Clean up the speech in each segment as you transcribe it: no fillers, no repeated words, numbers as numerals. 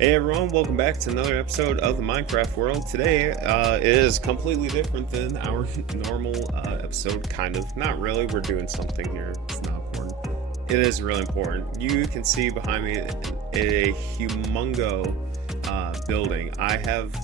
Hey everyone, welcome back to another episode of the Minecraft world. Today is completely different than our normal episode, kind of. Not really, we're doing something here. It's not important. It is really important. You can see behind me a humongo building. I have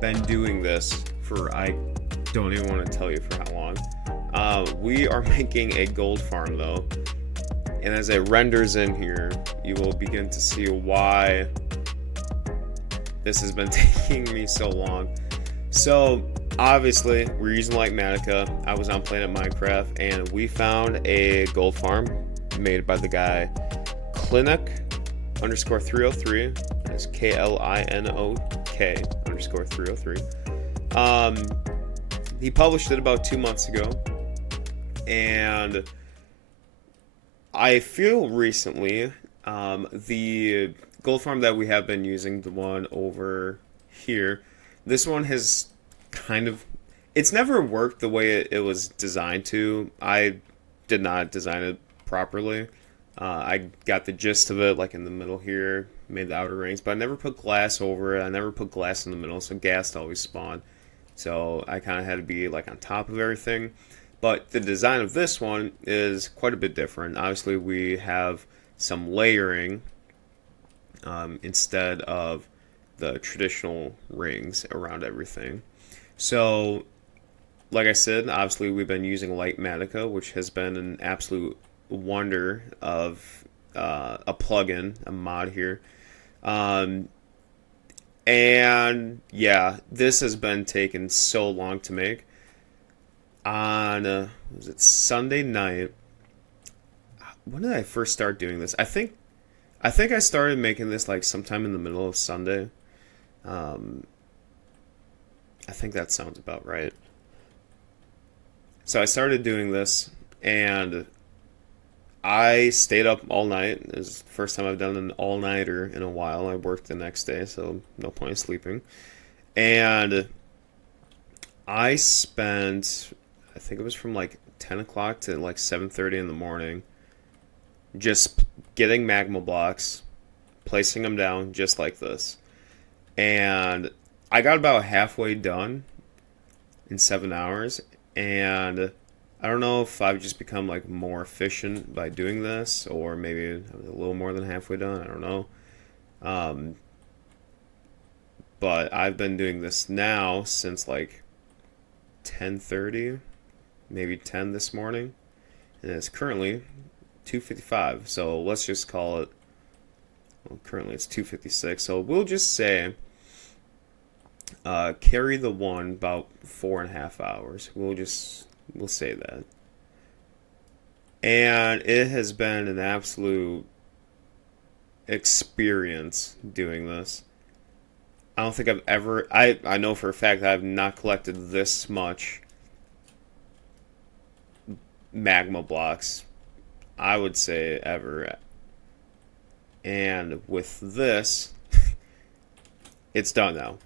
been doing this for, I don't even want to tell you for how long. We are making a gold farm though. And as it renders in here, you will begin to see why this has been taking me so long. So, obviously, we're using Litematica. I was on Planet Minecraft, and we found a gold farm made by the guy Clinic underscore 303. That's KLINOK underscore 303. He published it about 2 months ago, and I feel recently the gold farm that we have been using, the one over here, this one has kind of, it's never worked the way it was designed to. I did not design it properly. I got the gist of it, like in the middle here, made the outer rings, but I never put glass over it. I never put glass in the middle, so ghast always spawned. So I kind of had to be like on top of everything. But the design of this one is quite a bit different. Obviously, we have some layering instead of the traditional rings around everything. So, like I said, obviously we've been using Litematica, which has been an absolute wonder of a plugin, a mod here. Um, and yeah, this has been taking so long to make. On was it Sunday night? When did I first start doing this? I think I started making this like sometime in the middle of Sunday. Um, I think that sounds about right. So I started doing this, and I stayed up all night. It was the first time I've done an all nighter in a while. I worked the next day, so no point in sleeping. And I spent, I think it was from like 10 o'clock to like 7:30 in the morning, just getting magma blocks, placing them down just like this. And I got about halfway done in 7 hours, and I don't know if I've just become like more efficient by doing this, or maybe I was a little more than halfway done. I don't know. Um, but I've been doing this now since like 10:30, maybe 10 this morning, and it's currently 2:55. So let's just call it. Well, currently it's 2:56. So we'll just say carry the one about 4.5 hours. We'll say that. And it has been an absolute experience doing this. I don't think I've ever I know for a fact that I've not collected this much magma blocks, I would say, ever. And with this, it's done now.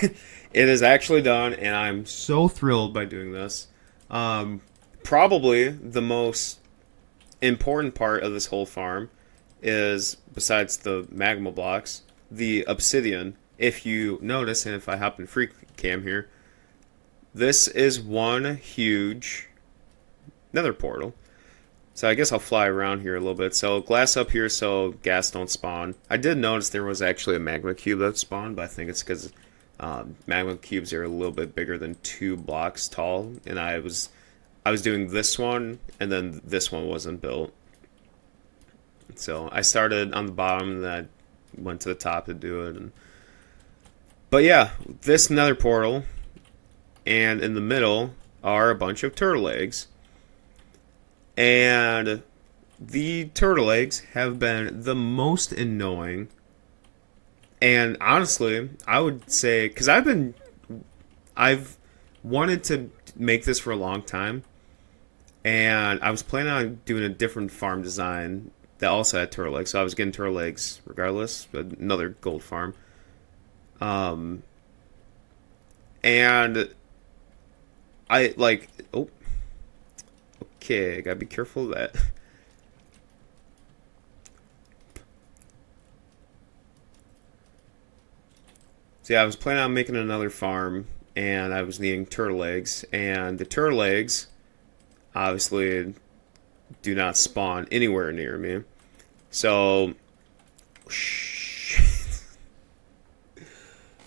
It is actually done, and I'm so thrilled by doing this. Um, Probably the most important part of this whole farm is, besides the magma blocks, the obsidian. If you notice, and if I hop in free cam here, this is one huge nether portal. So I guess I'll fly around here a little bit. So glass up here so gas don't spawn. I did notice there was actually a magma cube that spawned, but I think it's because magma cubes are a little bit bigger than 2 blocks tall, and I was doing this one, and then this one wasn't built. So I started on the bottom, and then I went to the top to do it. But yeah, this nether portal, and in the middle are a bunch of turtle eggs. And the turtle eggs have been the most annoying. And honestly, I would say, because I've wanted to make this for a long time, and I was planning on doing a different farm design that also had turtle eggs. So I was getting turtle eggs regardless, but another gold farm. Um, and I like, oh, okay, gotta be careful of that. So yeah, I was planning on making another farm, and I was needing turtle eggs, and the turtle eggs obviously do not spawn anywhere near me. So,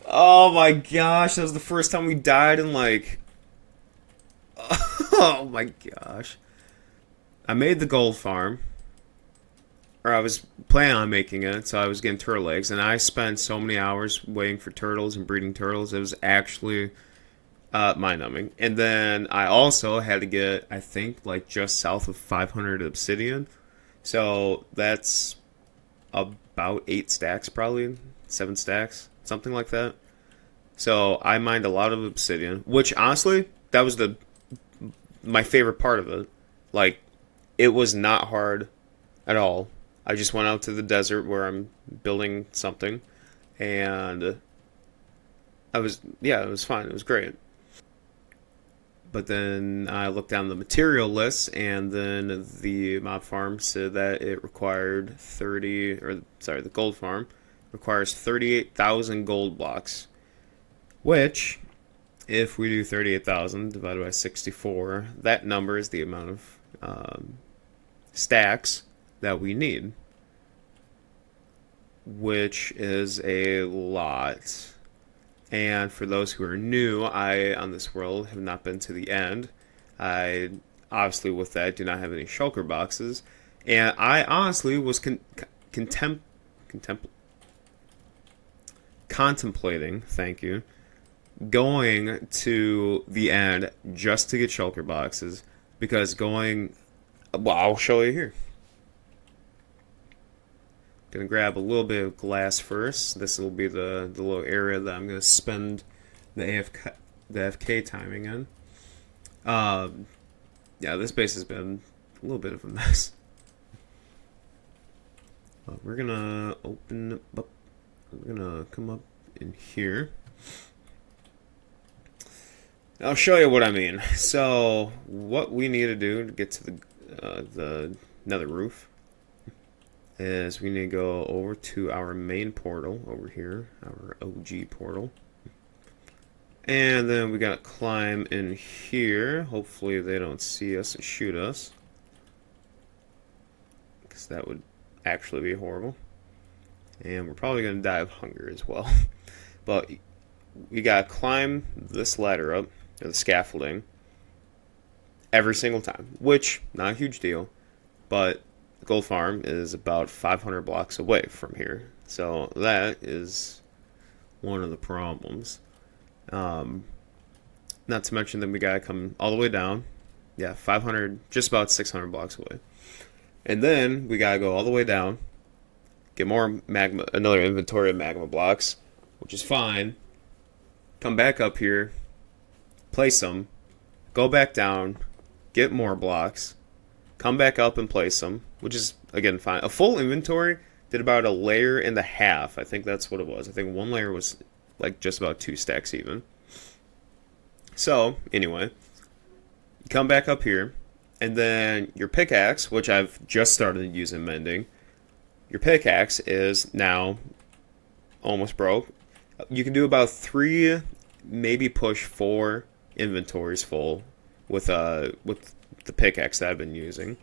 oh my gosh, that was the first time we died in like, oh my gosh. I made the gold farm, or I was planning on making it, so I was getting turtle eggs, and I spent so many hours waiting for turtles and breeding turtles. It was actually mind numbing. And then I also had to get, I think, like just south of 500 obsidian. So that's about 8 stacks, probably 7 stacks, something like that. So I mined a lot of obsidian, which honestly, that was the my favorite part of it. Like, it was not hard at all. I just went out to the desert where I'm building something, and yeah, it was fine. It was great. But then I looked down the material list, and then the mob farm said that it required 30, or sorry, the gold farm requires 38,000 gold blocks, which, if we do 38,000 divided by 64, that number is the amount of stacks that we need, which is a lot. And for those who are new, I on this world have not been to the end. I obviously with that do not have any shulker boxes, and I honestly was contempt contemplating, thank you, going to the end just to get shulker boxes because going, well, I'll show you here. Gonna grab a little bit of glass first. This will be the little area that I'm gonna spend the AFK timing in. Um, yeah, this base has been a little bit of a mess. We're gonna open up. We're gonna come up in here. I'll show you what I mean. So, what we need to do to get to the nether roof is we need to go over to our main portal over here, our OG portal. And then we gotta climb in here. Hopefully they don't see us and shoot us, because that would actually be horrible. And we're probably gonna die of hunger as well. But we gotta climb this ladder up, or the scaffolding, every single time, which, not a huge deal, but the gold farm is about 500 blocks away from here. So that is one of the problems. Not to mention that we gotta come all the way down. Yeah, 500, just about 600 blocks away. And then we gotta go all the way down, get more magma, another inventory of magma blocks, which is fine. Come back up here, place them, go back down, get more blocks, come back up and place them, which is, again, fine. A full inventory did about a layer and a half. I think that's what it was. I think one layer was like just about 2 stacks even. So, anyway, you come back up here, and then your pickaxe, which I've just started using mending, your pickaxe is now almost broke. You can do about 3, maybe push 4 inventories full with the pickaxe that I've been using.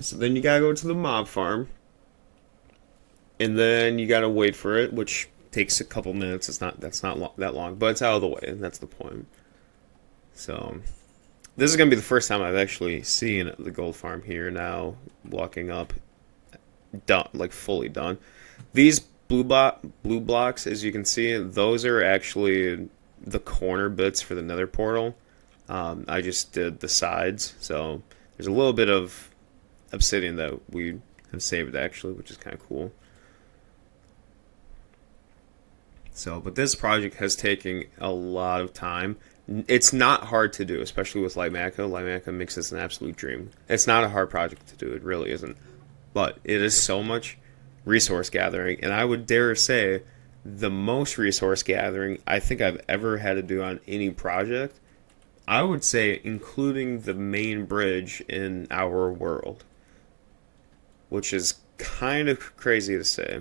So then you gotta go to the mob farm, and then you gotta wait for it, which takes a couple minutes. That's not that long, but it's out of the way, and that's the point. So this is gonna be the first time I've actually seen the gold farm here now, walking up, done, like fully done. These blue blocks, as you can see, those are actually the corner bits for the nether portal. I just did the sides, so there's a little bit of obsidian that we have saved actually, which is kind of cool. So, but this project has taken a lot of time. It's not hard to do, especially with Lightmacca. Lightmacca makes this an absolute dream. It's not a hard project to do, it really isn't. But it is so much resource gathering, and I would dare say the most resource gathering I think I've ever had to do on any project. I would say including the main bridge in our world, which is kind of crazy to say.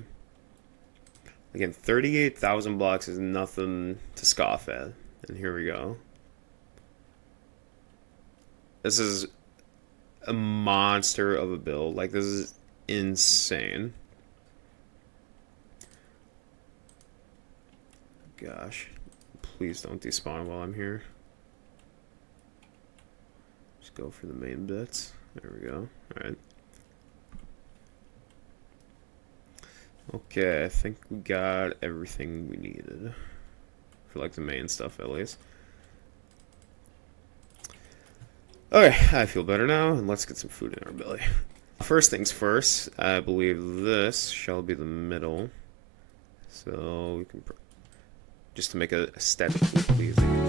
Again, 38,000 blocks is nothing to scoff at. And here we go. This is a monster of a build. Like, this is insane. Gosh. Please don't despawn while I'm here. Just go for the main bits. There we go. Alright. Okay, I think we got everything we needed. For like the main stuff at least. Okay, I feel better now, and let's get some food in our belly. First things first, I believe this shall be the middle. So we can, just to make it aesthetically pleasing.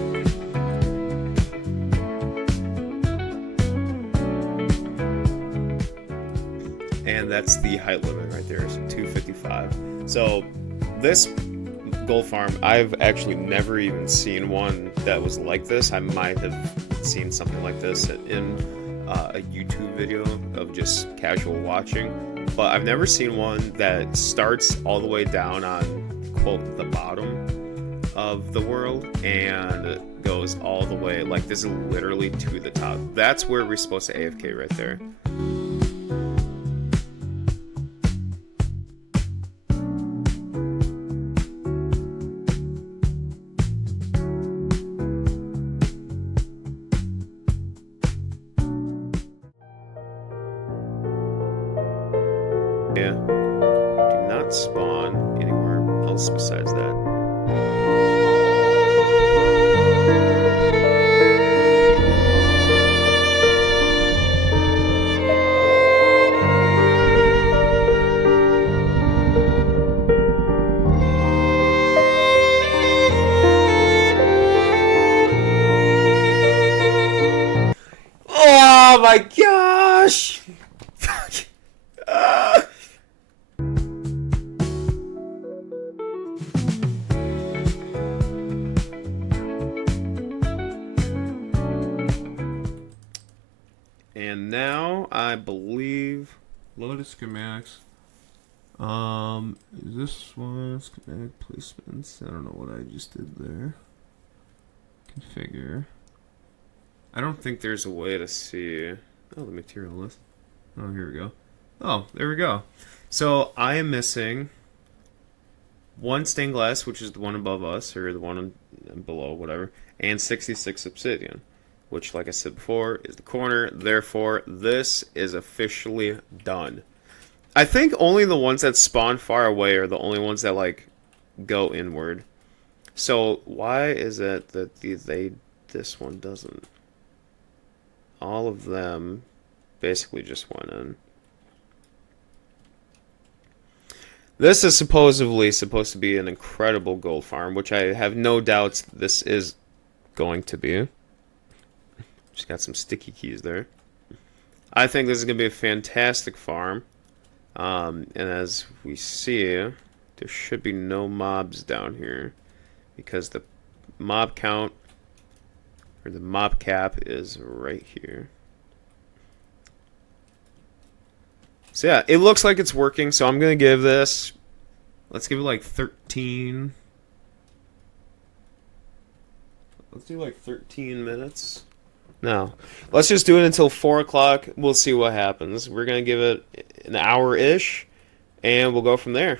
And that's the height limit right there, so 255. So this gold farm, I've actually never even seen one that was like this. I might have seen something like this in a YouTube video of just casual watching, but I've never seen one that starts all the way down on, quote, the bottom of the world and goes all the way, like this is literally to the top. That's where we're supposed to AFK right there. Yeah. Do not spawn anywhere else besides that. Oh my gosh! And now I believe loaded schematics. Is this one schematic placements? I don't know what I just did there. Configure. I don't think there's a way to see. Oh, the material list. Oh, here we go. Oh, there we go. So I am missing one stained glass, which is the one above us, or the one below, whatever, and 66 obsidian, which, like I said before, is the corner. Therefore, this is officially done. I think only the ones that spawn far away are the only ones that, like, go inward. So why is it that this one doesn't? All of them basically just went in. This is supposedly supposed to be an incredible gold farm, which I have no doubts this is going to be. Just got some sticky keys there. I think this is going to be a fantastic farm. And as we see, there should be no mobs down here because the mob count or the mob cap is right here. So yeah, it looks like it's working, so I'm going to give this, let's give it like 13. Let's do like 13 minutes. No, let's just do it until 4 o'clock. We'll see what happens. We're going to give it an hour-ish, and we'll go from there.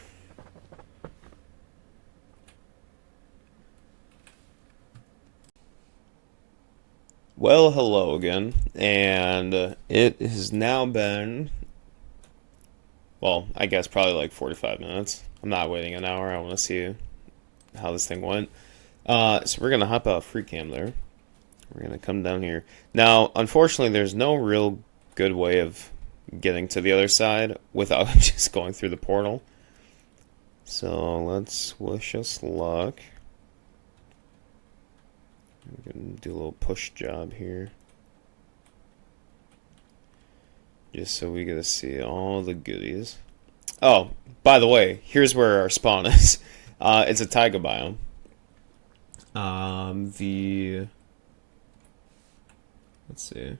Well, hello again, and it has now been, well, I guess probably like 45 minutes. I'm not waiting an hour. I want to see how this thing went. So we're going to hop out free cam there. We're going to come down here. Now, unfortunately, there's no real good way of getting to the other side without just going through the portal. So let's wish us luck. We're going to do a little push job here. Just so we get to see all the goodies. Oh, by the way, here's where our spawn is. It's a taiga biome. Let's see.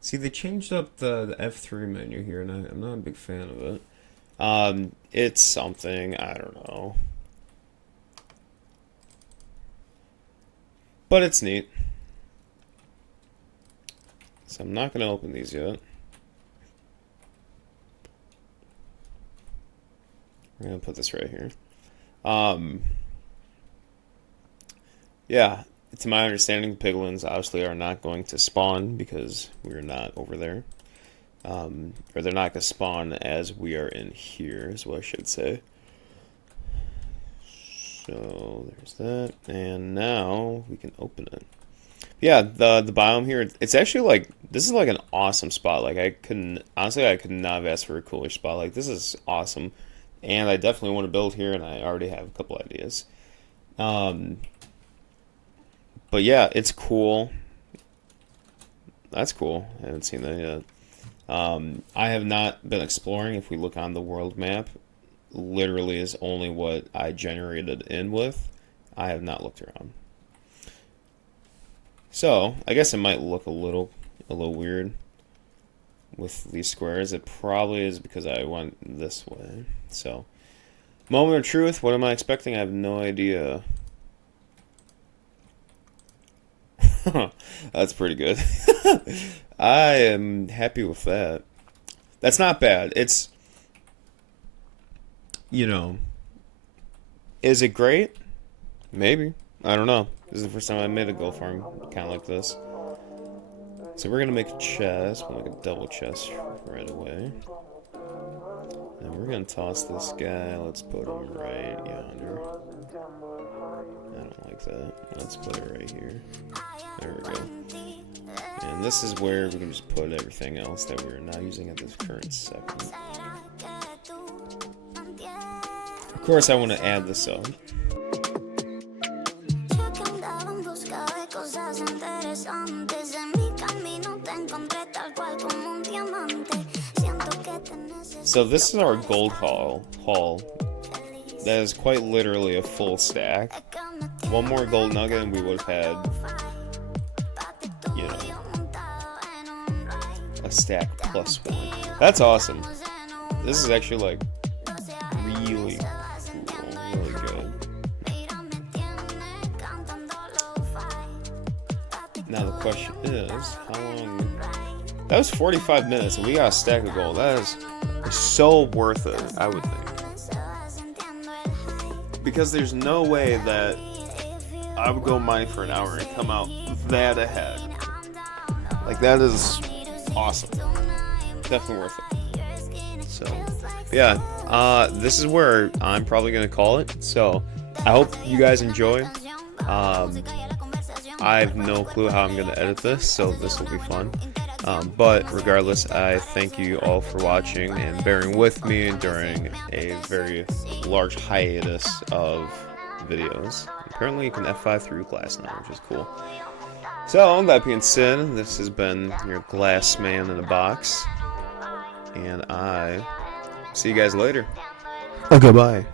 See, they changed up the F3 menu here, and I'm not a big fan of it. It's something, I don't know. But it's neat. So I'm not going to open these yet. I'm going to put this right here. Yeah, to my understanding, the piglins obviously are not going to spawn because we're not over there. Or they're not going to spawn as we are in here, is what I should say. So there's that, and now we can open it. Yeah, the biome here, it's actually like, this is like an awesome spot. Like I could not have asked for a cooler spot. Like this is awesome, and I definitely want to build here, and I already have a couple ideas. But yeah, it's cool. That's cool. I haven't seen that yet. I have not been exploring. If we look on the world map, literally is only what I generated in with. I have not looked around. So, I guess it might look a little weird with these squares. It probably is because I went this way. So, moment of truth, what am I expecting? I have no idea. That's pretty good. I am happy with that. That's not bad. It's, you know, is it great? Maybe. I don't know. This is the first time I made a gold farm kind of like this. So we're going to make a chest. We'll make a double chest right away. And we're going to toss this guy. Let's put him right yonder. I don't like that. Let's put it right here. There we go. And this is where we can just put everything else that we're not using at this current second. Of course, I want to add this up. So this is our gold haul. That is quite literally a full stack. One more gold nugget and we would have had, you know, a stack plus one. That's awesome. This is actually like really cool, really good. Now the question is, how long? That was 45 minutes and we got a stack of gold. That is so worth it, I would think. Because there's no way that I would go mining for an hour and come out that ahead. Like, that is awesome. Definitely worth it. So, yeah, this is where I'm probably going to call it. So, I hope you guys enjoy. I have no clue how I'm going to edit this, so this will be fun. But regardless, I thank you all for watching and bearing with me during a very large hiatus of videos. Apparently you can F5 through glass now, which is cool. So, that being said, this has been your Glass Man in a Box. And I see you guys later. Okay, bye.